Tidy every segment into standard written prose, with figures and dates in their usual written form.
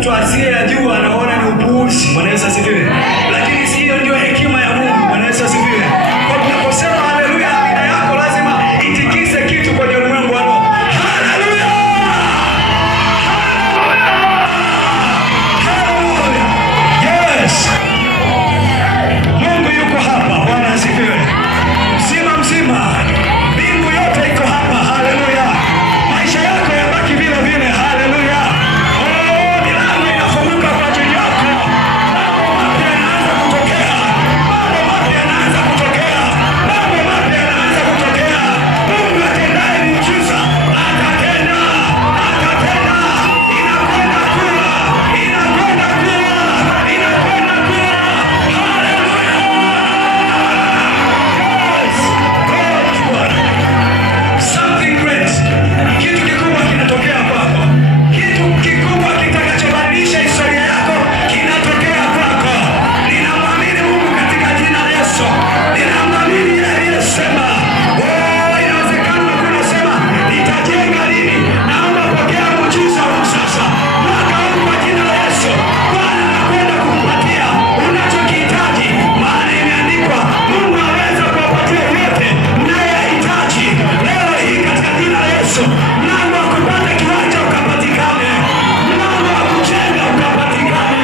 mtu asiyejua anaona ni upuuzi. Bwana Yesu asifiwe. Lakini hiyo ndio hekima ya Mungu. Bwana Yesu asifiwe. Kwa tunaposema haleluya, amina yako lazima itikise kitu kwenye ulimwengu wa roho. Haleluya! Haleluya! Yes! Mungu yuko hapa. Bwana asifiwe. Mzima mzima. Mbingu yote iko hapa. Haleluya! Maisha yako yabaki vile vile. Haleluya! Milango inafunguka kwa ajili yako. Mambo mapya yanaanza kutokea. Mambo mapya yanaanza kutokea. Mambo mapya yanaanza kutokea. Mungu atendaye miujiza atatenda. Atatenda. Inakwenda kuwa. Inakwenda kuwa. Inakwenda kuwa. Haleluya! Something great. Kitu kikubwa kinatokea kwako. Kitu kikubwa kitakachobadilisha historia yako kinatokea kwako. Ninamwamini Mungu katika jina la Yesu. Ninamwamini yeye aliyesema, inawezekana unasema nitajenga lini? Naomba pokea muujiza huu sasa. Mwaka huu kwa jina la Yesu. Bwana anakwenda kukupatia unachokihitaji. Maana imeandikwa Mungu aweza kuwapatia yote mnayohitaji. Leo hii katika jina la Yesu, mlango wa kupata kiwanja ukapatikane. Mlango wa kujenga ukapatikane.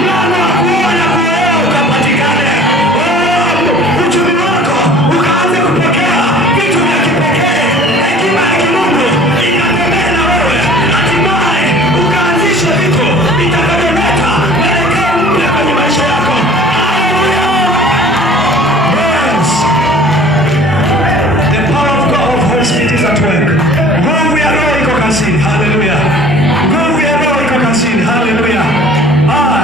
Mlango wa kuoa na kuolewa ukapatikane. Uchumi wako ukaanze kupokea vitu vya kipekee. Hekima ya kimungu inatembea na wewe. Hatimaye ukaanzisha vitu vitakavyoleta mwelekeo mpya kwenye maisha yako. Haleluya! Yes! The power of God, of Holy Spirit is at work. Nguvu ya Roho iko kazini. Haleluya! Nguvu ya Roho iko kazini. Haleluya!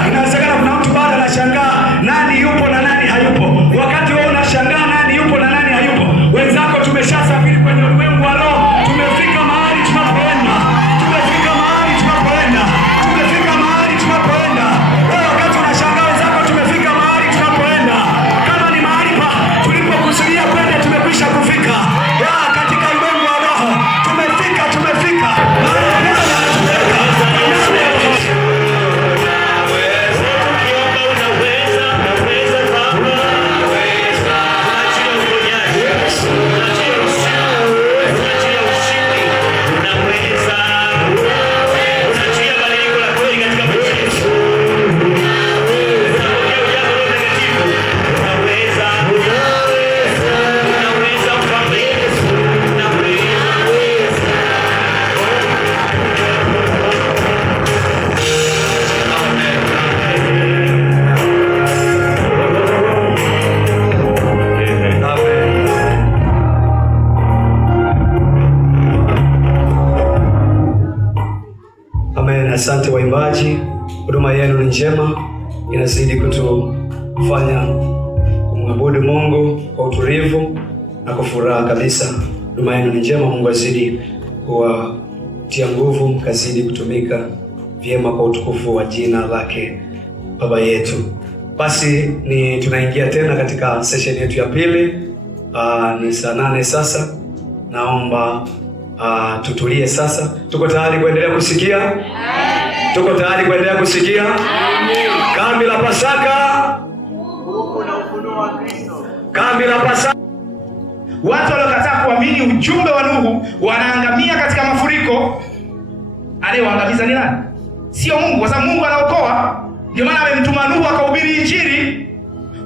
Inawezekana kuna mtu bado anashangaa nani yupo na nani hayupo. Wakati wewe unashangaa nani yupo na nani hayupo, wenzako tumeshasafiri kwenye ulimwengu wa Roho. Tumefika mahali tunapoenda. Tumefika mahali tunapoenda. Tumefika mahali tunapoenda. Wewe wakati unashangaa wenzako tumefika mahali tunapoenda. Kama ni mahali pa tulipokusudia kwenda tumekwisha kufika. Katika ulimwengu wa Roho tumefika. Amen. Asante waimbaji, huduma yenu ni njema, inazidi kutufanya kumwabudu Mungu kwa utulivu na kwa furaha kabisa. Huduma yenu ni njema, Mungu azidi kuwatia nguvu, mkazidi kutumika vyema kwa utukufu wa jina lake Baba yetu. Basi tunaingia tena katika session yetu ya pili. Ni saa 8 sasa. Naomba tutulie sasa. Tuko tayari kuendelea kusikia? Amen. Tuko tayari kuendelea kusikia? Amen. Kambi la Pasaka. Mungu na ufunuo wa Kristo. Kambi la Pasaka. Watu waliokataa kuamini ujumbe wa Nuhu wanaangamia katika mafuriko. Aliyewaangamiza ni nani? Sio Mungu, kwa sababu Mungu anaokoa. Ndio maana amemtuma Nuhu akahubiri Injili.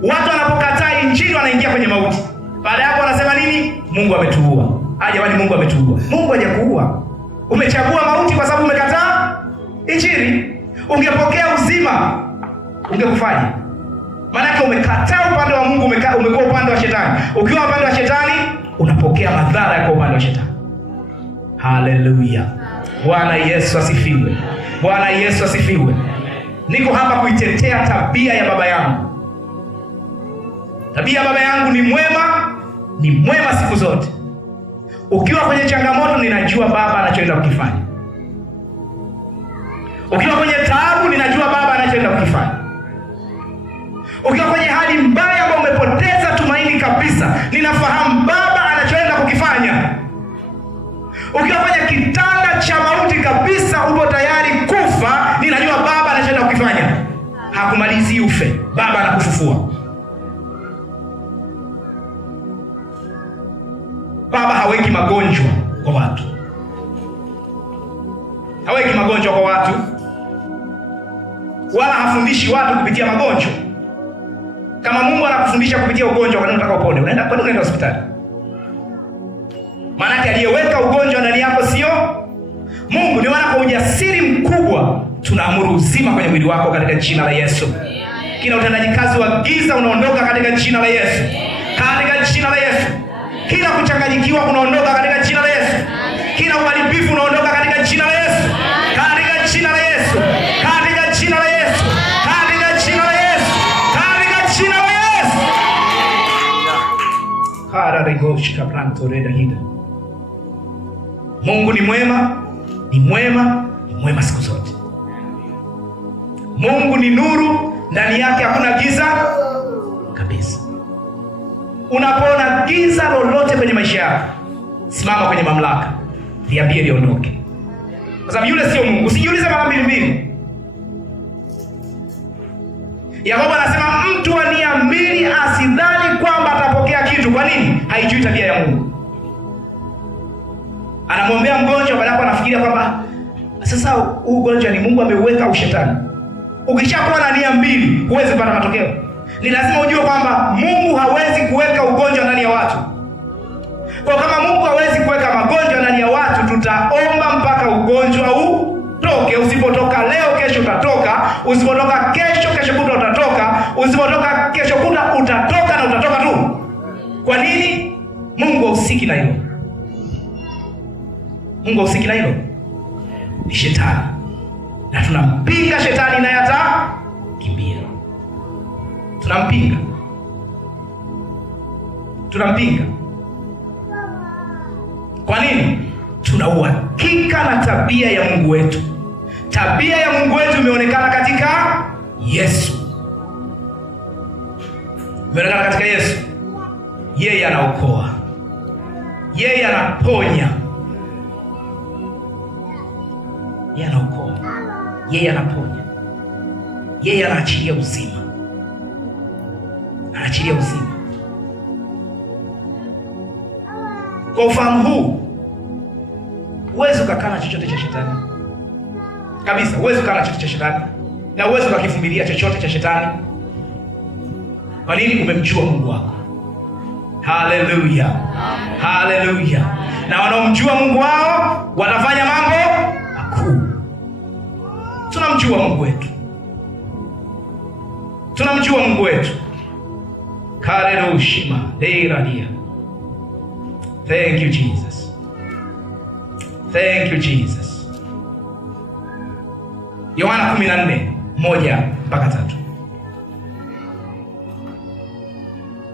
Watu wanapokataa Injili wanaingia kwenye mauti. Baada hapo wanasema nini? Mungu ametuua. Jamani, Mungu ametuua. Mungu hajakuua. Umechagua mauti kwa sababu umekataa Injili. Ungepokea uzima, ungekufaje? Maana umekataa upande wa Mungu, umekuwa upande wa shetani. Ukiwa upande wa shetani, unapokea madhara ya upande wa shetani. Haleluya. Bwana Yesu asifiwe. Bwana Yesu asifiwe. Niko hapa kuitetea tabia ya baba yangu. Tabia ya baba yangu ni mwema siku zote. Ukiwa kwenye changamoto, ninajua baba anachoenda kukifanya. Ukiwa kwenye taabu, ninajua baba anachoenda kukifanya. Ukiwa kwenye hali mbaya ambayo umepoteza tumaini kabisa, ninafahamu baba anachoenda kukifanya. Ukiwa kwenye kitanda cha mauti kabisa, upo tayari kufa, ninajua baba magonjwa kwa watu. Haweki magonjwa kwa watu, wala hafundishi watu kupitia magonjwa. Kama Mungu anakufundisha kupitia ugonjwa, kwa nini unataka upone? Unaenda hospitali? Maana aliyeweka ugonjwa ndani yako sio Mungu. Ndio maana kwa ujasiri mkubwa tunaamuru uzima kwenye mwili wako katika jina la Yesu. Kila utendaji kazi wa giza unaondoka katika jina la Yesu. Katika jina la Yesu. Kila kuchanganyikiwa unaondoka katika jina la Yesu. Kila uharibifu unaondoka katika jina la Yesu. Katika jina la Yesu. Katika jina la Yesu. Katika jina la Yesu. Katika jina la Yesu. Hara regosh kapranto reda hida. Mungu ni mwema, ni mwema, ni mwema siku zote. Mungu ni nuru, ndani yake hakuna giza kabisa. Unapoona giza lolote kwenye maisha yako, simama kwenye mamlaka, liambie liondoke. Kwa sababu yule sio Mungu. Usijiulize mara mbili. Yakobo anasema mtu wa nia mbili asidhani kwamba atapokea kitu. Kwa nini? Haijui tabia ya Mungu. Anamwombea mgonjwa, baadaye anafikiria kwamba sasa huu ugonjwa ni Mungu ameuweka au shetani. Ukishakuwa na nia mbili, huwezi kupata matokeo. Ni lazima ujue kwamba Mungu hawezi kuweka ugonjwa ndani ya watu. Kwa kama Mungu hawezi kuweka magonjwa ndani ya watu, tutaomba mpaka ugonjwa utoke. Usipotoka leo, kesho utatoka. Usipotoka kesho, kesho kutwa utatoka. Usipotoka kesho kutwa utatoka, na utatoka tu. Kwa nini? Mungu hahusiki na hilo. Mungu hahusiki na hilo. Ni shetani. Na tunampinga shetani naye atakimbia. Tunampinga. Kwa nini? Tuna uhakika na tabia ya Mungu wetu. Tabia ya Mungu wetu imeonekana katika Yesu. Imeonekana katika Yesu. Yeye anaokoa. Yeye anaponya. Yeye anaokoa. Yeye anaponya. Yeye anaachilia uzima. Anaachilia uzima. Kwa ufahamu huu, huwezi ukakana chochote cha shetani. Kabisa, huwezi ukakana chochote cha shetani. Na huwezi ukakivumilia chochote cha shetani. Kwa nini? Umemjua Mungu wako. Haleluya. Haleluya. Na wanaomjua Mungu wao wanafanya mambo makuu. Tunamjua Mungu wetu. Tunamjua Mungu wetu. Karero ushima deiradia. Thank you Jesus. Thank you Jesus. Yohana 14:1-3.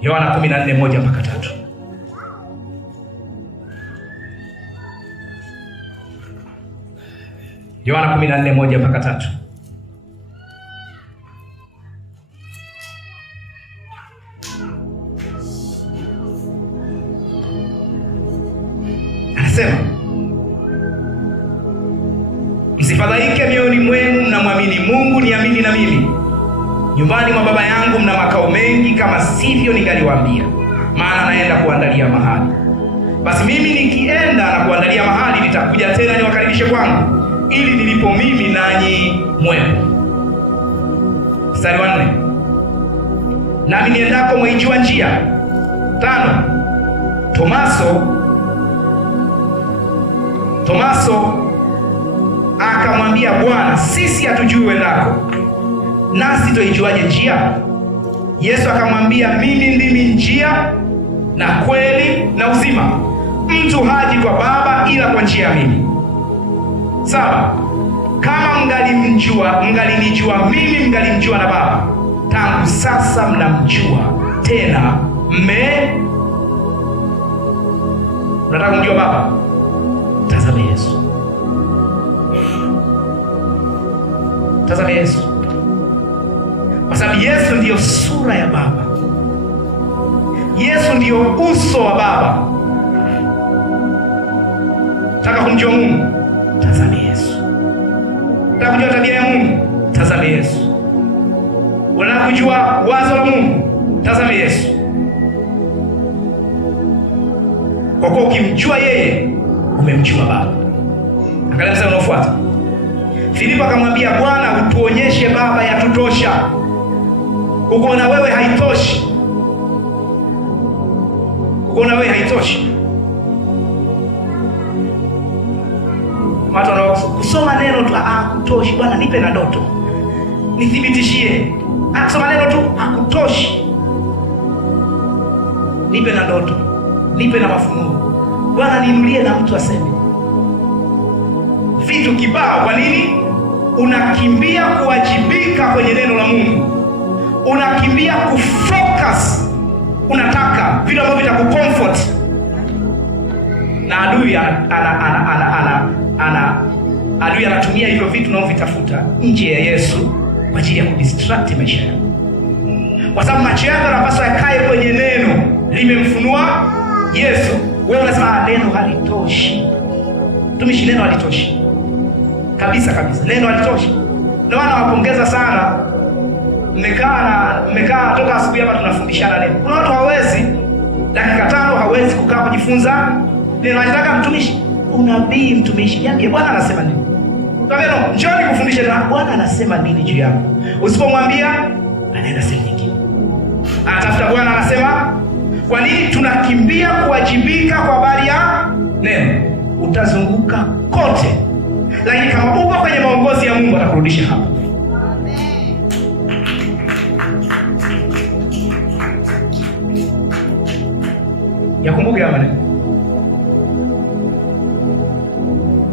Yohana 14:1-3. Yohana 14:1-3. Anasema, msifadhaike mioyoni mwenu, mnamwamini Mungu, niamini na mimi. Nyumbani mwa Baba yangu mna makao mengi, kama sivyo ningaliwaambia, maana naenda kuandalia mahali. Basi mimi nikienda na kuandalia mahali, nitakuja tena niwakaribishe kwangu, ili nilipo mimi nanyi mwepo. Mstari wa 4. Nami niendako mwaijua njia. 5. Tomaso akamwambia, Bwana, sisi hatujui uendako, nasi tuijuaje njia? Yesu akamwambia, mimi ndimi njia na kweli na uzima. Mtu haji kwa Baba ila kwa njia ya mimi. 7. Kama mngalinijua mimi, mngalimjua na Baba. Tangu sasa mnamjua, tena unataka kumjua Baba? Tazama Yesu. Tazama Yesu. Kwa sababu Yesu ndiyo sura ya Baba. Yesu ndiyo uso wa Baba. Nataka kumjua Mungu? Tazama Yesu. Nataka kujua tabia ya Mungu? Tazama Yesu. Unataka kujua wazo la Mungu? Tazama Yesu. kwa kuwa ukimjua yeye umemjua Baba. Angalia mstari unaofuata. Filipo akamwambia, Bwana, utuonyeshe Baba, yatutosha. Kukuona wewe haitoshi. Kukuona wewe haitoshi. Watu wanaosoma neno tu hakutoshi. Bwana, nipe na ndoto, nithibitishie. Akisoma neno tu hakutoshi. Nipe na ndoto, nipe na mafunuo. Bwana, niinulie na mtu aseme. Vitu kibao. Kwa nini? Unakimbia kuwajibika kwenye neno la Mungu, unakimbia kufocus. Unataka vitu ambavyo vitakucomfort, na adui adui anatumia hivyo vitu unaovitafuta nje ya Yesu kwa ajili ya kudistract maisha yako, kwa sababu macho yako yanapaswa yakae kwenye neno limemfunua Yesu. Wewe unasema neno halitoshi. Tumishi, neno halitoshi kabisa kabisa, neno halitoshi. Ndio maana nawapongeza sana, mmekaa toka asubuhi hapa tunafundishana neno. Kuna watu hawezi dakika 5 hawezi kukaa kujifunza neno. Anataka mtumishi, unabii mtumishi, niambie Bwana anasema nini? Kwa hivyo njoo nikufundishe na Bwana anasema nini juu yako. Usipomwambia anaenda sehemu nyingine, anatafuta Bwana anasema. Kwa nini tunakimbia kuwajibika kwa habari ya neno? Utazunguka kote, lakini kama uko kwenye maongozi ya Mungu atakurudisha hapa. Yakumbuke haya maneno.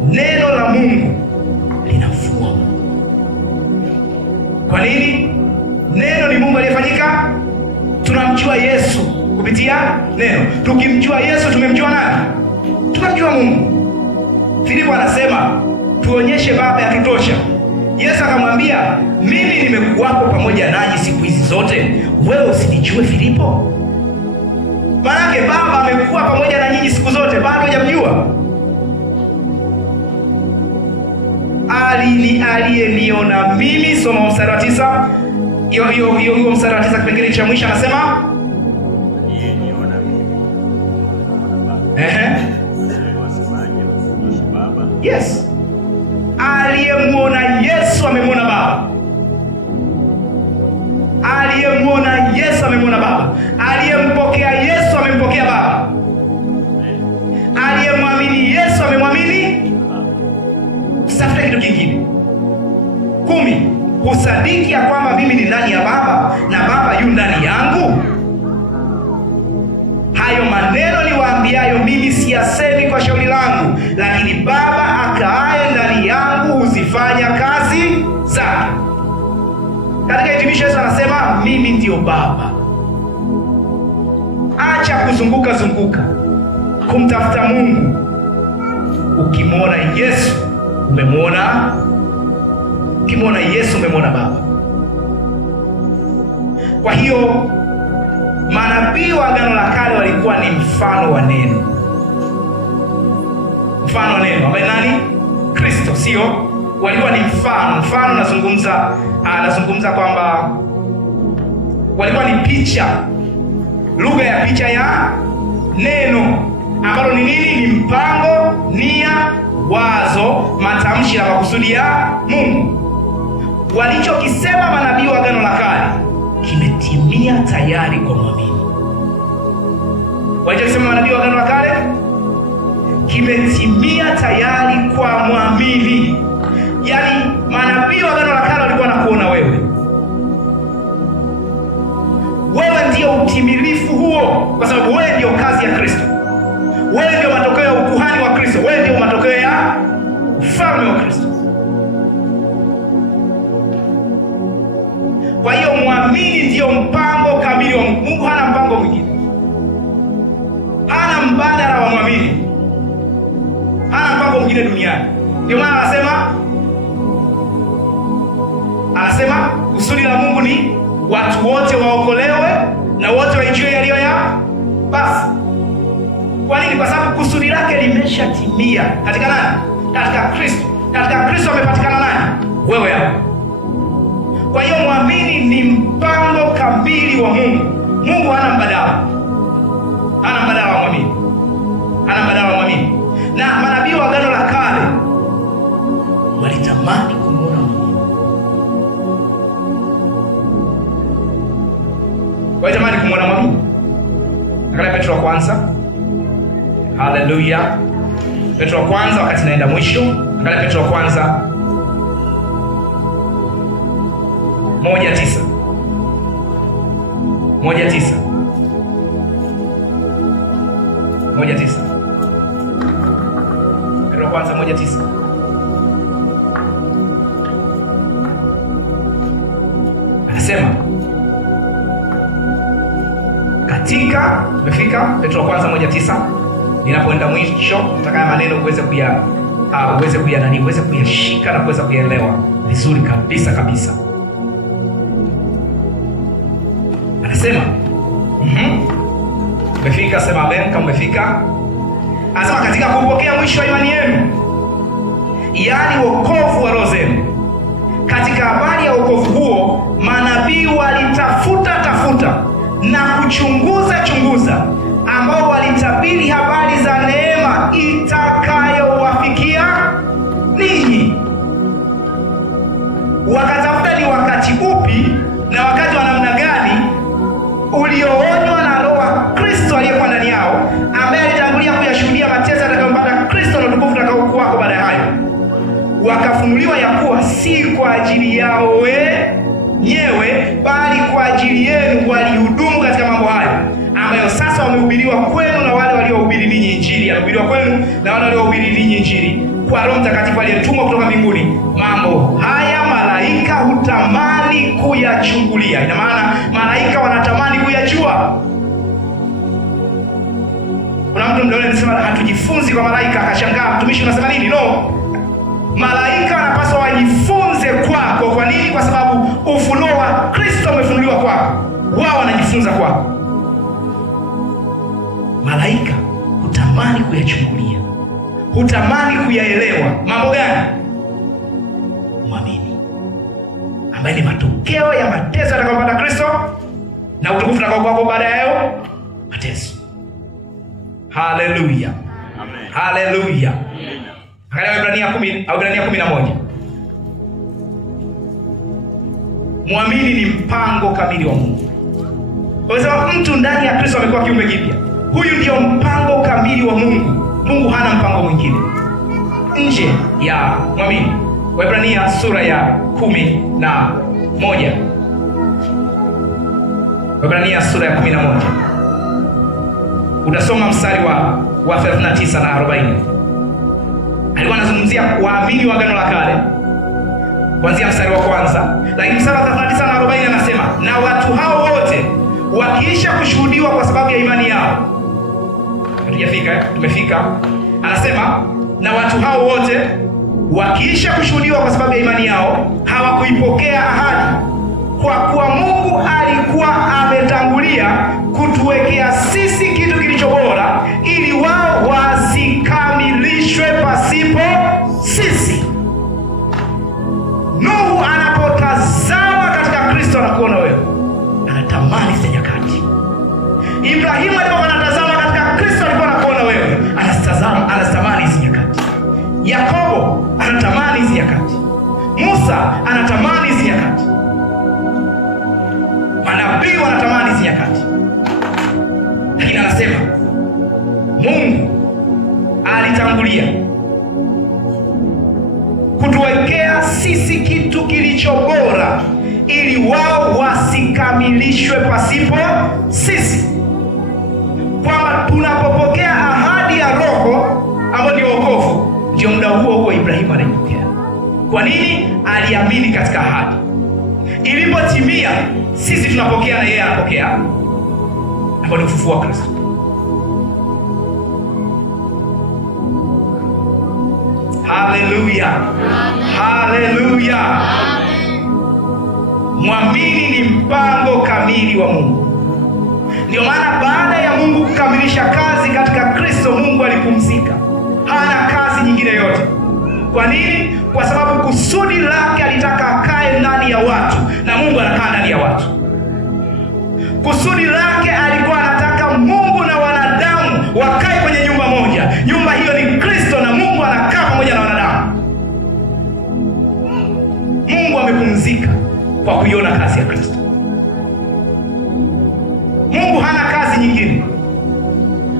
Neno la Mungu linafua. Kwa nini? Neno ni Mungu aliyefanyika. Tunamjua Yesu kupitia neno. Tukimjua Yesu tumemjua nani? Tumemjua Mungu. Filipo anasema, tuonyeshe Baba, yatutosha. Yesu akamwambia, mimi nimekuwapo pamoja nanyi siku hizi zote, wewe usinijue Filipo? Maanake Baba amekuwa pamoja na nyinyi siku zote, bado hujamjua? Aliyeniona mimi. Soma mstari wa 9. Hiyo mstari wa 9 kipengele cha mwisho anasema, aliyeniona mimi. Yes. Aliyemwona Yesu amemwona Baba. Aliyemwona Yesu amemwona Baba. Aliyempokea Yesu amempokea Baba. Aliyemwamini Yesu amemwamini. Usitafute kitu kingine. 10. Husadiki ya kwamba mimi ni ndani ya Baba na Baba yu ndani yangu? Hayo maneno niwaambiayo mimi siyasemi kwa shauri langu, lakini Baba akaaye ndani yangu huzifanya kazi zake. Katika hitimisho Yesu anasema, mimi ndio Baba. Acha kuzunguka kumtafuta Mungu. Ukimwona Yesu umemwona. Ukimwona Yesu umemwona Baba. Kwa hiyo manabii wa Agano la Kale walikuwa ni mfano wa neno. Mfano wa neno ambaye nani? Kristo, sio? Walikuwa ni mfano. Nazungumza kwamba walikuwa ni picha, lugha ya picha ya neno, ambalo ni nini? Ni mpango, nia, wazo, matamshi na makusudi ya Mungu. Walichokisema manabii wa Agano la Kale kimetimia tayari kwa mwamini. Walichokisema manabii wa Agano la Kale kimetimia tayari kwa mwamini. Yaani manabii wa Agano la Kale walikuwa wanakuona wewe. Wewe ndio utimilifu huo, kwa sababu wewe ndio kazi ya Kristo. Wewe ndio matokeo ya ukuhani wa Kristo. Wewe ndio matokeo ya ufalme wa Kristo. Kwa hiyo mwamini ndio mpango kamili wa Mungu. Mungu hana mpango mwingine. Hana mbadala wa mwamini. Hana mpango mwingine duniani. Ndio maana anasema kusudi la Mungu ni watu wote waokolewe na wote waijue yaliyo ya basi. Kwa nini? Kwa sababu kusudi lake limeshatimia katika nani? Katika Kristo. Katika Kristo amepatikana nani? Wewe hapo. Kwa hiyo mwamini ni mpango kamili wa Mungu. Mungu hana mbadala. Hana mbadala wa mwamini. hana mbadala wa mwamini. Na manabii wa Agano la Kale walitamani kumuona mwamini, walitamani kumuona mwamini. Angalia Petro wa kwanza. Haleluya. Petro wa kwanza, wakati naenda mwisho, angalia Petro wa kwanza 1:9. 1:9. 1:9. Petro wa kwanza 1:9. Anasema katika, tumefika Petro wa kwanza 1:9. Ninapoenda mwisho nataka maneno uweze kuyashika na kuweza kuyaelewa vizuri kabisa. Anasema umefika, sema amen kama umefika. Anasema katika kupokea mwisho wa imani yenu, yaani wokovu wa roho zenu. Katika habari ya wokovu huo manabii walitafuta na kuchunguza, ambao walitabiri habari za neema itakayowafikia ninyi. Wakatafuta ni wakati upi na wakati wa namna gani ulioonywa na Roho wa Kristo aliyekuwa ndani yao, ambaye alitangulia kuyashuhudia mateso atakayompata Kristo na utukufu utakaokuwako baada ya hayo. Wakafunuliwa ya kuwa si kwa ajili yao wenyewe, bali kwa ajili yenu walihudumu katika mambo hayo, ambayo sasa wamehubiriwa kwenu na wale waliohubiri ninyi Injili. Amehubiriwa kwenu na wale waliohubiri ninyi Injili kwa Roho Mtakatifu aliyetumwa kutoka mbinguni. Mambo haya malaika hutamani kuyachungulia. Ina maana malaika wanatamani kuyajua. Kuna mtu mdogo anasema hatujifunzi kwa malaika, akashangaa mtumishi unasema nini? No, malaika wanapaswa wajifunze kwako. Kwa nini? Kwa sababu ufunuo wa Kristo umefunuliwa kwako, wao wanajifunza kwako. Malaika hutamani kuyachungulia, hutamani kuyaelewa. Mambo gani? Mwamini, ambaye ni matokeo ya mateso atakayopata Kristo na utukufu utakaokuwako baada ya mateso. Haleluya, amen. Haleluya. Angalia Waebrania 10 au Waebrania 11. Muamini ni mpango kamili wa Mungu. Kwa sababu mtu ndani ya Kristo amekuwa kiumbe kipya. Huyu ndio mpango kamili wa Mungu. Mungu hana mpango mwingine nje ya muamini. Waebrania sura ya 11. Waebrania sura ya 11. Utasoma mstari wa 39 na 40. Alikuwa anazungumzia waamini wa Agano la Kale kuanzia mstari wa kwanza, lakini mstari wa 39 na 40 anasema, na watu hao wote wakiisha kushuhudiwa kwa sababu ya imani yao. Hatujafika, tumefika. Anasema, na watu hao wote wakiisha kushuhudiwa kwa sababu ya imani yao hawakuipokea ahadi, kwa kuwa Mungu alikuwa ametangulia kutuwekea sisi kitu kilicho bora, ili wao wasikamilishwe pasipo sisi. Nuhu anapotazama katika Kristo na kuona wewe, anatamani zile nyakati. Ibrahimu alipokuwa anatazama katika Kristo alikuwa anakuona wewe, anatamani hizo nyakati. Yakobo anatamani hizo nyakati. Musa anatamani hizo nyakati. Manabii wanatamani hizo nyakati. Lakini anasema Mungu alitangulia kutuwekea sisi kitu kilicho bora, ili wao wasikamilishwe pasipo sisi. Kwamba tunapopokea ahadi ya Roho ambayo ni wokovu, ndio muda huo Ibrahimu anaipokea. Kwa nini? Aliamini katika ahadi. Ilipotimia, sisi tunapokea na yeye anapokea, ambayo ni ufufuo wa Kristo. Haleluya, haleluya. Mwamini ni mpango kamili wa Mungu. Ndio maana baada ya Mungu kukamilisha kazi katika Kristo, Mungu alipumzika. Hana kazi nyingine yote. Kwa nini? Kwa sababu kusudi lake alitaka akae ndani ya watu, na Mungu anakaa ndani ya watu. Kusudi lake alikuwa anataka Mungu na wanadamu wakae kwenye nyumba moja, amepumzika kwa kuiona kazi ya Kristo. Mungu hana kazi nyingine.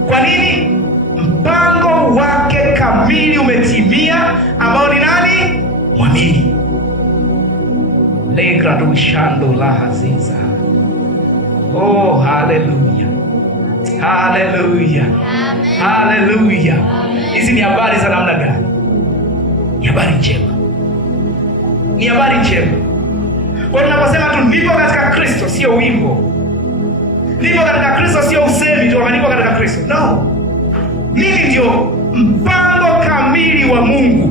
Kwa nini? Mpango wake kamili umetimia, ambao ni nani? Mwamini. Legradushando la haziza. Oh, haleluya, haleluya, haleluya. Hizi ni habari za namna gani? Ni habari njema, ni habari njema. Kwa hiyo tunaposema tu nipo katika Kristo, sio wimbo. Nipo katika Kristo sio usemi tu, nipo katika Kristo. No, mimi ndio mpango kamili wa Mungu.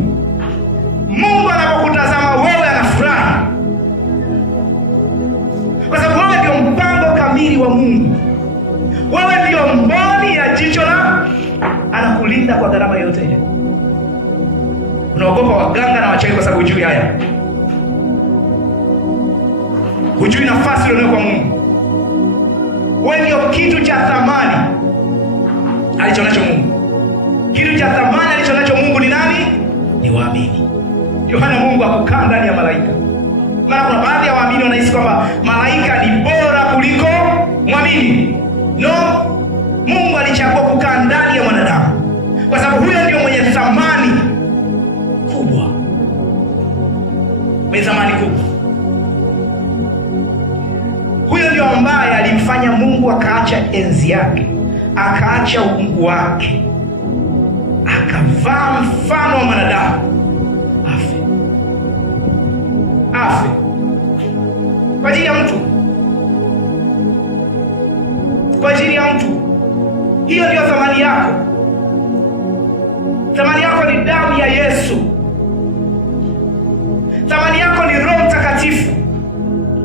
Mungu anapokutazama wewe anafurahi, kwa sababu wewe ndio mpango kamili wa Mungu. Wewe ndio mboni ya jicho la, anakulinda kwa gharama yote ile. Unaogopa waganga na wachawi kwa sababu hujui haya. Hujui nafasi ulionayo kwa Mungu. Wewe ndio kitu cha thamani alichonacho Mungu. Kitu cha thamani alichonacho Mungu ni nani? Ni waamini. Yohana, Mungu akukaa ndani ya malaika. Maana kuna baadhi ya waamini wanahisi kwamba malaika ni bora kuliko mwamini. No, Mungu alichagua kukaa ndani ya mwanadamu kwa sababu huyo ndio mwenye thamani kubwa. Mwenye thamani kubwa. Huyo ndio ambaye alimfanya Mungu akaacha enzi yake, akaacha uungu wake, akavaa mfano wa mwanadamu, afe kwa ajili ya mtu, kwa ajili ya mtu. Hiyo ndio thamani yako. Thamani yako ni damu ya Yesu. Thamani yako ni Roho Mtakatifu.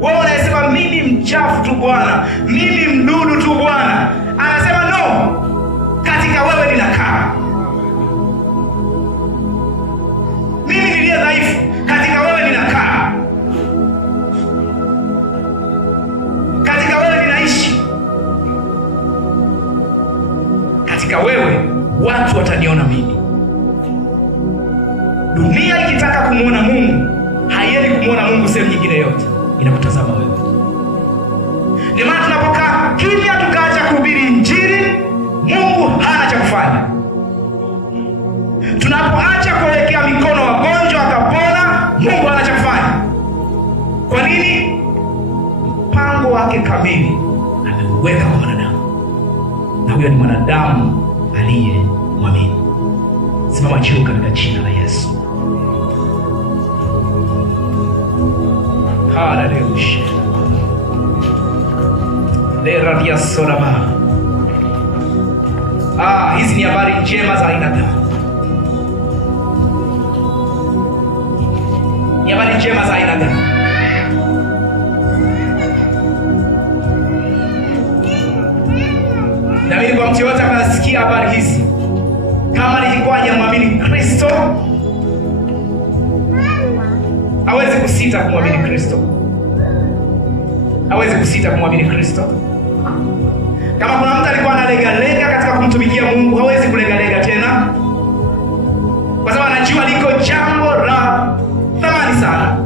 Wewe unasema mimi mchafu tu Bwana, mimi mdudu tu Bwana. Anasema no, katika wewe ninakaa. Mimi niliye dhaifu, katika wewe ninakaa. Katika wewe ninaishi. Katika wewe watu wataniona mimi. Dunia ikitaka kumuona Mungu, haiendi kumuona Mungu sehemu nyingine yote, inakutazama wewe. Ndio maana tunapokaa kimya tukaacha kuhubiri Injili, Mungu hana cha kufanya. Tunapoacha kuwekea mikono wagonjwa akapona, Mungu hana cha kufanya. Kwa nini? Mpango wake kamili ameuweka kwa mwanadamu, na huyo ni mwanadamu aliye mwamini. Simama juu katika jina la Yesu. Haleluya. Leradia sorama. Hizi ni habari njema za aina gani? Ni habari njema za aina gani? Na mimi kwa mtu yote anasikia habari hizi, kama nilikuwa hajamwamini Kristo, hawezi kusita kumwamini Kristo. Hawezi kusita kumwamini Kristo. Kama kuna mtu alikuwa analegalega katika kumtumikia Mungu, hawezi kulegalega tena, kwa sababu anajua liko jambo la thamani sana.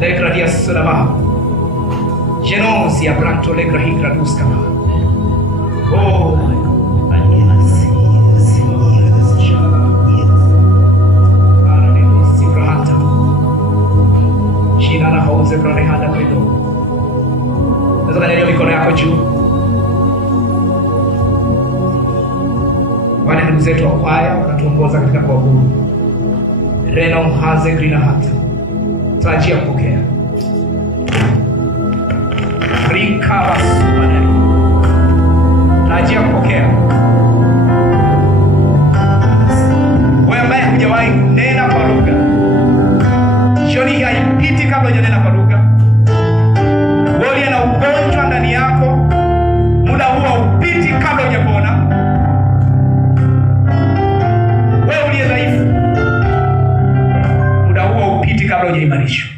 Legradia solama. Genosi abranto legrahigra duskama. Oh, Nataka mikono yako juu. Wale ndugu zetu wa kwaya wanatuongoza katika kuabudu. Reno haze grina hata. Tarajia kupokea. Rikaba subhanahu. Tarajia kupokea. Wewe ambaye hujawahi nena kwa lugha, jioni hii haipiti kabla hujanena kwa lugha. Wewe una ugonjwa ndani yako, muda huo haupiti kabla hujapona. Wewe uliye dhaifu, muda huo haupiti kabla hujaimarishwa.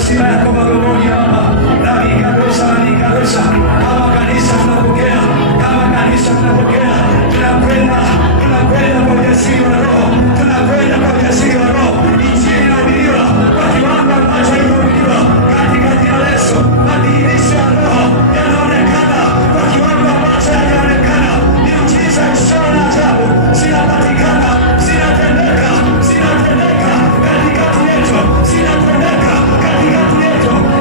simama yako magomoni Baba. Na ikadosa na ikadosa. Kama kanisa tunapokea. Kama kanisa tunapokea. Tunakwenda kwa ujasiri wa Roho. Tunakwenda kwa ujasiri wa Roho. Injili inahubiriwa kwa kiwango ambacho inahubiriwa katika jina la Yesu. Madhihirisho ya Roho yanaonekana kwa kiwango ambacho hayaonekana. Miujiza, ishara na ajabu zinapatikana, zinatendeka katikati yetu,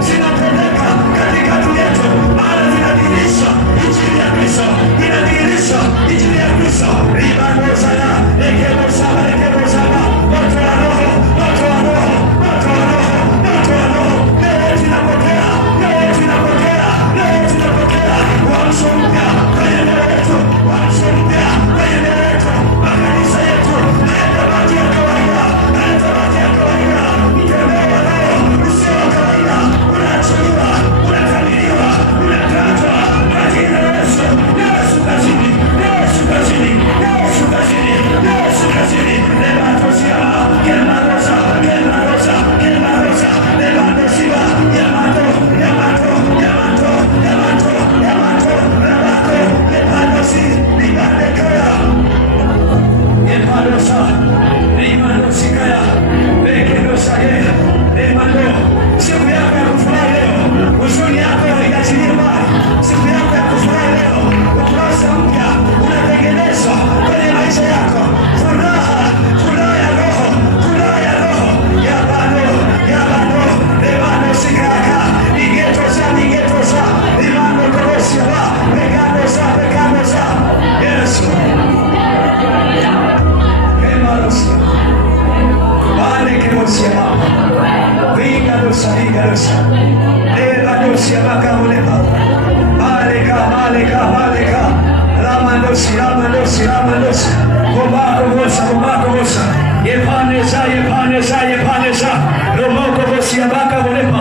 zinatendeka katikati yetu, maana zinadhihirisha injili ya Kristo, inadhihirisha injili ya Kristo. Ribangozana lekebosana moto wa Roho, moto wa Roho, moto wa Roho, moto wa Roho. Leo tunapokea, leo tunapokea, leo tunapokea uamsho mpya kwenye mioyo yetu, uamsho mpya kwenye mioyo yetu, makanisa yetu hayatabaki ya kawaida, hayatabaki ya kawaida. Mtembeo wa Roho usio wa kawaida unaachiliwa, unakamiliwa, unakatwa kwa jina la Yesu. Leo shuka chini, leo shuka chini, leo shuka chini, leo shuka chini. Levantosia, kemarosa, kemarosa, kemarosa, levantosiwa, yamato, yamato, yamato, yamato, yamato, rabako, levantosi, libandekaya, yemarosa, limandosikaya, bekedosaye, lemando. Siku yako ya kufurahi leo, huzuni yako ikatilie mbali. Siku yako ya kufurahi leo, ukurasa mpya unatengenezwa kwenye maisha yako. Furaha, furaha ya Roho, furaha ya Roho. Yabano, lemando sikaka, nigetosa, lemando korosia, pekanosa. Yesu. Kemarosia. Vale kerosia mama. Vigadosa. Levandosia makamuleba. Maleka. Ramandosi. Kombako vosa. Yepanesa. Romoko vosia makamuleba.